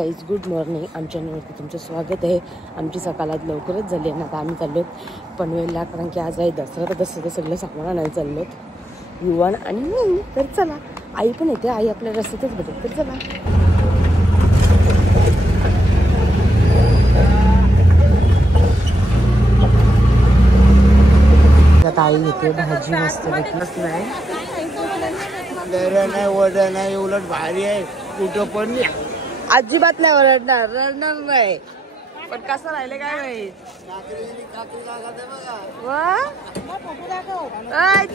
Guys good morning. आमच्या चॅनलवरती तुमचं स्वागत आहे. आमची सकाळ आज लवकरच झाली आणि आता आम्ही चाललो पनवेलला, कारण की आज आहे दसरा. तर दसऱ्याचं सगळं सामान आणायला चाललो युवान आणि मी. तर चला, आई पण येते, आई आपल्या रस्त्यातच भेटेल. तर चला. आता आई येते, भाजी मस्त भेटलंच नाही, वडा नाही, उलट भारी आहे. कुठं पण अजिबात नाही ओरडणार, रडणार नाही. पण कसं राहिले काय माहित.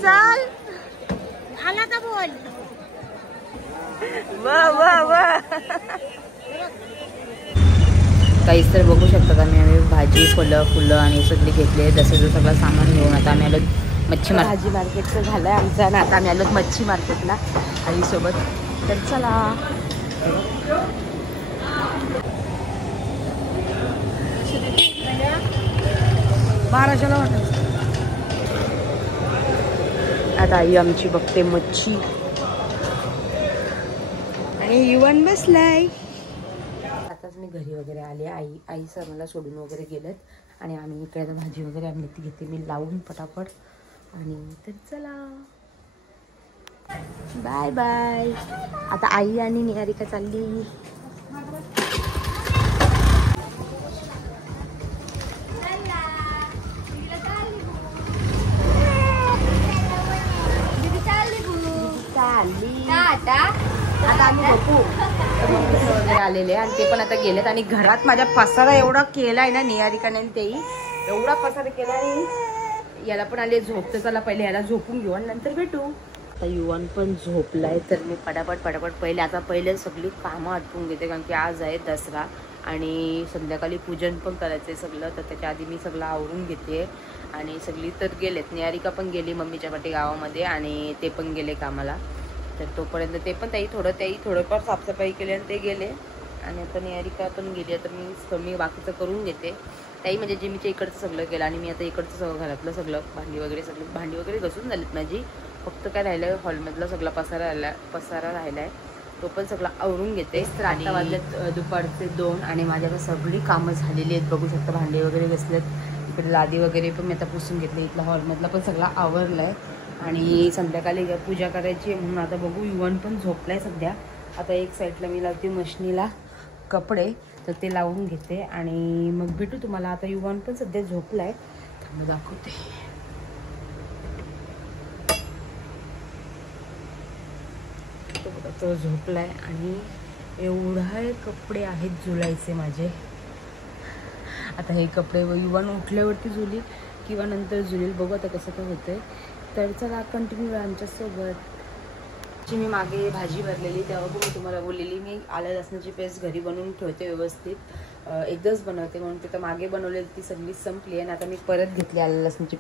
चल आला का बोल. काहीच तर बघू शकतात. आम्ही भाजी फुलं आणि सगळी घेतली. दसऱ्याचं सगळं सामान घेऊन आता आम्ही आलो मच्छी भाजी मार्केटचं झालंय आमचं आणि आता आम्ही आलो मच्छी मार्केटला आईसोबत. तर चला. बाराशेला वाटत. आता आई आमची बघते मच्छी आणि युवन बसलाय. आताच मी घरी वगैरे आले. आई सर्वांना सोडून वगैरे गेलेत आणि आम्ही इकडे आता भाजी वगैरे आम्ही ती घेते मी लावून पटापट. आणि तर चला बाय बाय. आता आई आणि निहारिका चालली. आता आम्ही बघू वगैरे आलेले आणि ते पण आता गेलेत. आणि घरात माझ्या पसारा एवढा केलाय ना निहारिकाने, तेही एवढा पसारा केला. आणि याला पण आले झोप. तर चला पहिले याला झोपून घेऊ आणि नंतर भेटू. आता युवन पण झोपलाय तर मी पटापट पहिले सगळी कामं आटपून घेते, कारण की आज आहे दसरा आणि संध्याकाळी पूजन पण करायचंय सगळं. तर त्याच्या आधी मी सगळं आवरून घेते. आणि सगळी तर गेलेत. निहारिका पण गेली मम्मीच्या पाठी गावामध्ये आणि ते पण गेले कामाला. तर तोपर्यंत ते पण त्याही थोडंफार साफसफाई केली आणि ते गेले. आणि आता निहारिका पण गेली. तर मी बाकीचं करून घेते. त्याही म्हणजे जिमीच्या इकडचं सगळं केलं आणि मी आता इकडचं सगळं घरातलं सगळं भांडी वगैरे घसून झालीत माझी. फक्त काय राहिलं हॉलमधला सगळा पसारा राहिलाय, तो पण सगळं आवरून घेते. तर आता वाजलेत दुपारचे 2 आणि माझ्या आता सगळी कामं झालेली आहेत. बघू शकता भांडी वगैरे घसलेत. इकडे लादी वगैरे पण मी आता पुसून घेतले. इथला हॉलमधला पण सगळा आवरलाय आणि संध्याकाळी पूजा करायची म्हणून आता बघू. युवन पण झोपलाय सध्या. आता एक साईडला मी लावते मशनीला कपडे, तर ते लावून घेते आणि मग भेटू तुम्हाला. आता युवन पण सध्या झोपलाय, मी दाखवते. तो झोपलाय आणि एवढे कपडे आहेत जुलायचे माझे. आता हे कपडे युवन उठल्यावरती जुली किंवा नंतर जुलील, बघू आता कसं काय होतंय. तर चला कंटिन्यू आमच्यासोबत. मी मागे भाजी भरलेली तेव्हा पण मी तुम्हाला बोललेली मी आलं लसणाची पेस्ट घरी बनवून ठेवते व्यवस्थित, एकदाच बनवते म्हणून. तिथं मागे बनवलेली ती सगळी संपली आणि आता मी परत घेतली आलं लसणाची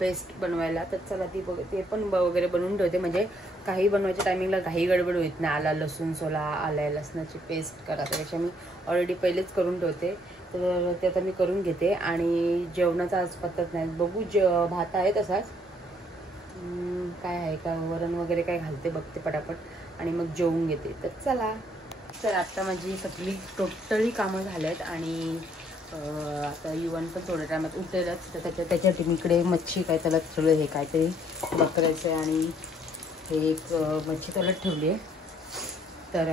पेस्ट बनवायला. तर चला ते पण वगैरे बनवून ठेवते, म्हणजे काही बनवायच्या टायमिंगला काही गडबड होत नाही. आला लसूण सोला, आलं लसणाची पेस्ट करा, त्यापेक्षा मी ऑलरेडी पहिलेच करून ठेवते. तर ते आता मी करून घेते. आणि जेवणाचा आज पद्धत नाही, बघू. भात आहे तसाच, काय आहे का वरण वगैरे काय घालते बघते पटापट आणि मग जेवून घेते. तर चला. तर आता माझी सगळी टोटली कामं झालेत आणि आता युवन पण थोड्या टायमात उठेलच. तर त्याच्यात मी इकडे मच्छी काय त्याला थोडं हे काहीतरी बकरायचं आहे आणि हे एक मच्छी तळत ठेवली आहे. तर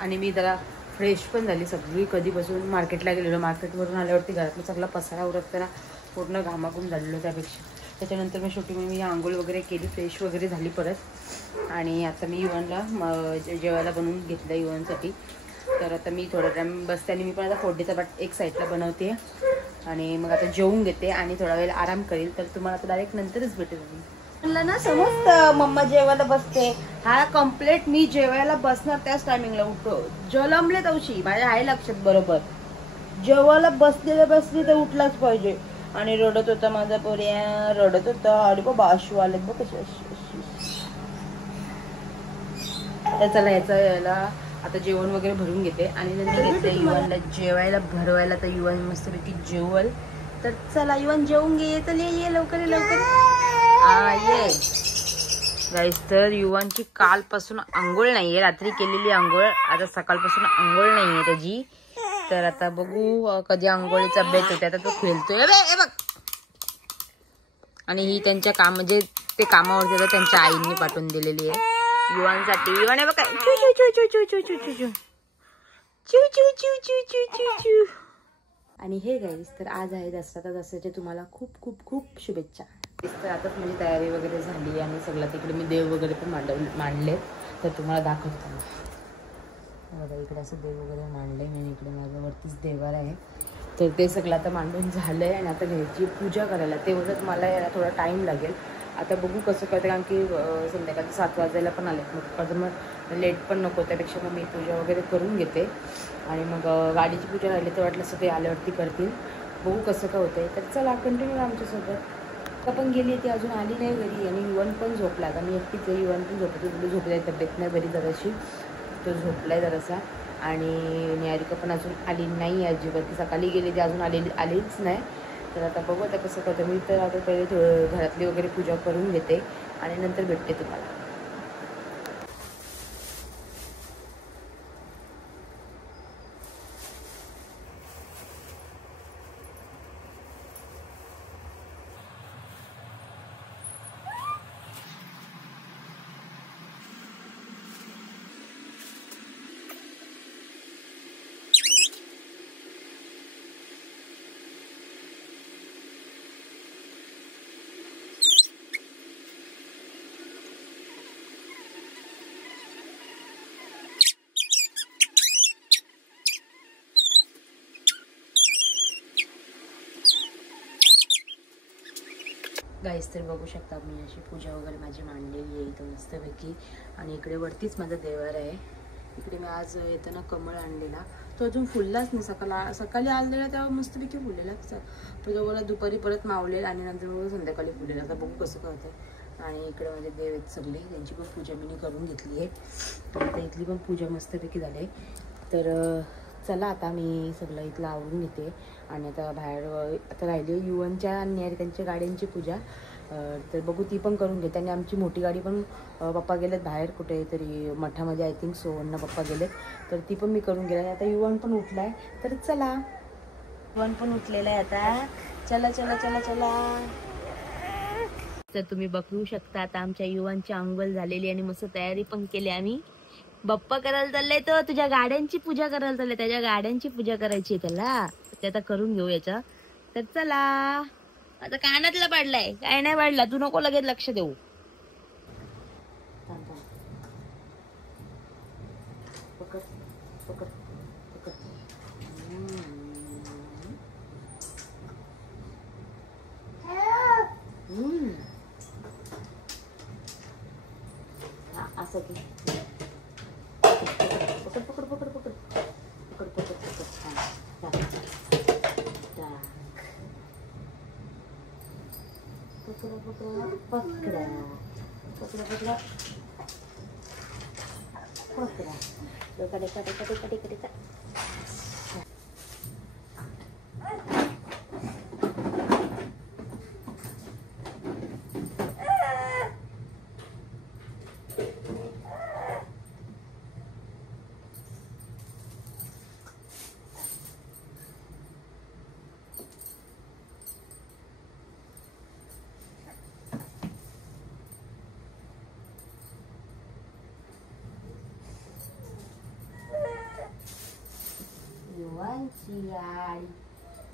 आणि मी जरा फ्रेश पण झाली सगळी. कधीपासून मार्केटला गेलेलो, मार्केटवरून आल्यावरती घरातला सगळा पसारा उरकताना पूर्ण घामाघूम झालेलो. त्याच्यानंतर मी मी आंघोळ वगैरे केली, फ्रेश वगैरे झाली परत. आणि आता मी युवनला जेवायला बनवून घेतलं युवनसाठी. तर आता मी थोडा टाईम बसते आणि मी पण आता फोडणीचा भात एक साईडला बनवते आणि मग आता जेवून घेते आणि थोडा वेळ आराम करेल. तर तुम्हाला आता डायरेक्ट नंतरच भेटेल. म्हणलं ना समजतं मम्मा जेवायला बसते. हा कम्प्लीट मी जेवायला बसणार त्याच टायमिंगला उठतो. जलमले तवशी माझ्या आहे लक्षात बरोबर. जेवायला बसली तर उठलाच पाहिजे. आणि रडत होता माझा पोऱ्या, रडत होता. अरे बाबा अश्रू आलेत बघ कसे. तर चला याला आता जेवण वगैरे भरून घेते आणि नंतर घेते युवनला जेवायला भरवायला. तर युवन मस्तपैकी जेवल. तर चला युवन जेवून घे. चल ये लवकर ये. गाईस तर युवांची कालपासून आंघोळ नाहीये, रात्री केलेली आंघोळ, आता सकाळपासून आंघोळ नाहीये त्याची. तर आता बघू कधी आंघोळीचा बेत होते. आता तो खेळतोय बघ. आणि ही त्यांच्या काम म्हणजे ते कामावरती त्यांच्या आईंनी पाठवून दिलेली आहे युवांसाठी. युवाने बघा चू चू चू चू चू चू चू चू चू चू चू चू चू चू चू चू. आणि हे गाईस तर आज आहे दसरा. तर दसऱ्याच्या तुम्हाला खूप खूप खूप शुभेच्छा. तर आताच माझी तयारी वगैरे झाली आणि सगळं तिकडे मी देव वगैरे पण मांडलेत. तर तुम्हाला दाखवतो बघा, इकडे असं देव वगैरे मांडले मी. इकडे माझ्या वरतीच देवार आहे. तर ते सगळं आता मांडून झालं आहे आणि आता घ्यायची पूजा करायला. ते वगैरे मला यायला थोडा टाईम लागेल. आता बघू कसं करते, कारण की संध्याकाळी 7 वाजायला पण आले. मग लेट पण नको, त्यापेक्षा मग मी पूजा वगैरे करून घेते आणि मग गाडीची पूजा राहिली तर वाटलं सगळे आल्यावरती करतील. बघू कसं काय होतं आहे. तर चला कंटिन्यू आमच्यासोबत. का पण गेली ती अजून आली नाही घरी आणि युवन पण झोपला. आता मी एकटीच आहे, युवन पण झोपते. तुला झोपलाय, तब्येत नाही बरी जराशी, तो झोपलाय जरासा. आणि निहारिका पण अजून आली नाही अजिबात. ती सकाळी गेली ती अजून आलीच नाही. तर आता बघू आता कसं करतं. मी तर आता पहिले थोडं घरातली वगैरे पूजा करून घेते आणि नंतर भेटते तुम्हाला. गाईस तर बघू शकता मी अशी पूजा वगैरे माझी मांडलेली आहे इथं मस्तपैकी. आणि इकडे वरतीच माझा देवार आहे. इकडे मी आज येताना कमळ आणलेला, तो अजून फुललाच नाही. सकाळी आणलेला तेव्हा मस्तपैकी फुललेला, पण तो मला दुपारी परत मावलेला आणि नंतर मग संध्याकाळी फुललेला. आता बघू कसं करतं. आणि इकडे माझे देव आहेत सगळे, त्यांची पण पूजा मी करून घेतली आहे. तर आता इथली पण पूजा मस्तपैकी झाली. तर चला आता मी सगळं इथलं आवरून घेते आणि आता बाहेर आता राहिली युवनच्या आणि त्यांच्या गाड्यांची पूजा. तर बघू ती पण करून घेते. आणि आमची मोठी गाडी पण पप्पा गेलेत बाहेर कुठेतरी मठामध्ये, आय थिंक सोहनना पप्पा गेलेत. तर ती पण मी करून गेले. आता युवन पण उठला आहे. तर चला, युवन पण उठलेला आहे आता. चला चला चला चला. तर तुम्ही बघू शकता आता आमच्या युवनची अंघोळ झालेली आणि मस्त तयारी पण केली आम्ही. बाप्पा करायला चाललंय, तो तुझ्या गाड्यांची पूजा करायला चाललंय. त्याच्या गाड्यांची पूजा करायची आहे त्याला, ते आता करून घेऊ याच्या. तर चला, आता कानातला पडलाय, काय नाही पडला, तू नको लगेच लक्ष देऊ. पकड पकड पकड. असं की पकड पकड पकड पकड पकड पकड पकड. पकड़ा पकड़ा पकड़ा पकड़ा पकड़ा देखा देखा देखा देखा देखा देखा. युवांची गाडी,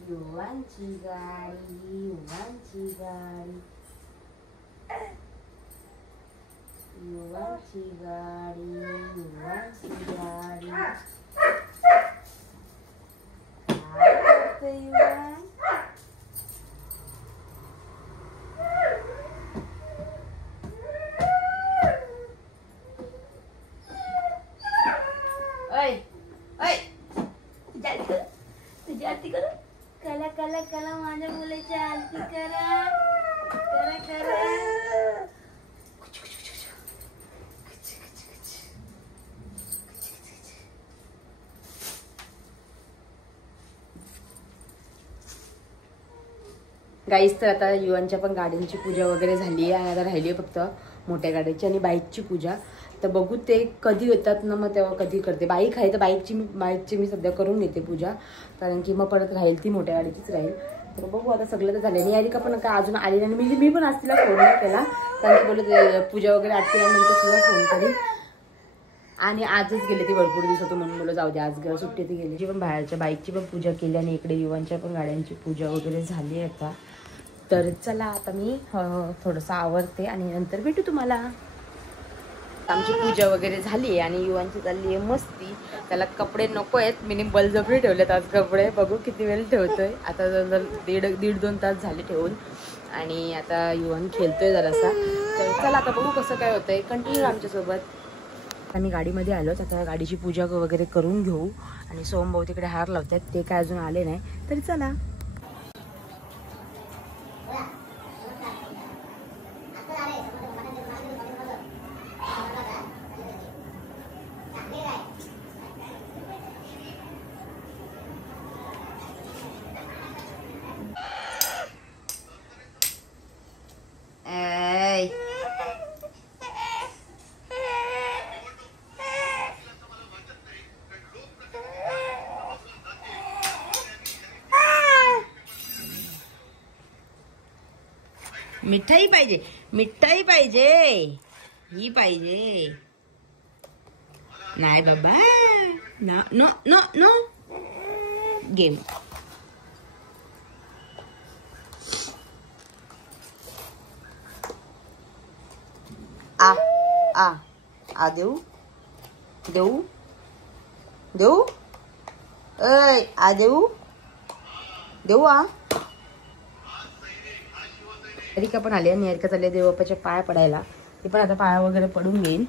युवांची गाडी, युवांची गाडी, युवांची गाडी, युवांची गाडी. काय करते युवान? ओय ओय, तुझी आरती करू. कला कला कला माझ्या मुलाची आरती करा करा करा. गाईस तर आता युवांच्या पण गाड्यांची पूजा वगैरे झाली आहे. आता राहिली आहे फक्त मोठ्या गाड्याची आणि बाईकची पूजा. तर बघू ते कधी येतात ना, मग तेव्हा कधी करते. बाईक आहे तर बाईकची मी सध्या करून घेते पूजा, कारण की मग परत राहील ती मोठ्या गाडीचीच राहील. तर बघू आता सगळं तर झालं. निहारिका पण काय अजून आली नाही. म्हणजे मी पण आज तिला फोन नाही केला, कारण की बोलत पूजा वगैरे आटल्यानंतर सुद्धा फोन करीन. आणि आजच गेले ती भरपूर दिवस होतो म्हणून मला जाऊ दे आज घर सुट्टी ती गेली. पण बाहेरच्या बाईकची पण पूजा केली आणि इकडे युवांच्या पण गाड्यांची पूजा वगैरे झाली आता. तर चला आता मी थोडंसं आवरते आणि नंतर भेटू तुम्हाला. आमची पूजा वगैरे झाली आहे आणि युवांची चालली आहे मस्ती. त्याला कपडे नको आहेत, मी बलजबरी ठेवलेत आज कपडे. बघू किती वेळ ठेवतोय. आता जर दीड 2 तास झाले ठेवून आणि आता युवान खेळतोय जरासा. तर चला आता बघू कसं काय होतंय. कंटिन्यू आमच्यासोबत. आम्ही गाडीमध्ये आलोच. आता गाडीची पूजा वगैरे करून घेऊ आणि सोमभाऊ तिकडे हार लावतात, ते काय अजून आले नाही. तरी चला. मिठाई पाहिजे, मिठाई पाहिजे, ही पाहिजे. नाही बाबा, no no no no. Game. आ आ आ देऊ देऊ देऊ. ऐ आ देऊ देऊ. आ निहारिका पण आली. निहारिका चालली देवबाप्पाच्या पाया पडायला. ती पण आता पाया वगैरे पडून घेईल.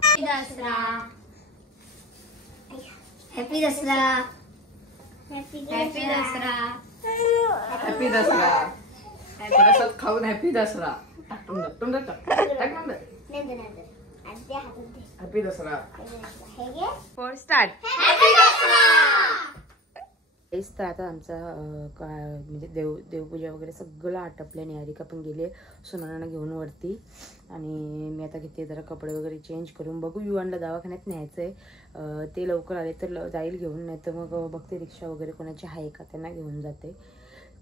Happy Dasara. Happy Dasara. Happy Dasara. थोडंसं खाऊन happy Dasara. Happy Dasara. First start. हेच तर आता आमचा म्हणजे देवपूजा वगैरे सगळं आटपलं. निहारिका पण गेले सुनाना घेऊन वरती आणि मी आता घेते जरा कपडे वगैरे चेंज करून. बघू युवानला दवाखान्यात न्यायचंय. ते लवकर आले तर जाईल घेऊन, नाही तर मग बघते रिक्षा वगैरे कोणाची आहे का त्यांना घेऊन जाते.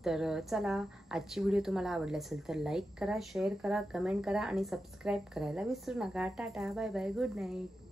तर चला, आजची व्हिडिओ तुम्हाला आवडली असेल तर लाईक करा, शेअर करा, कमेंट करा आणि सबस्क्राईब करायला विसरू नका. Tata, bye bye, good night.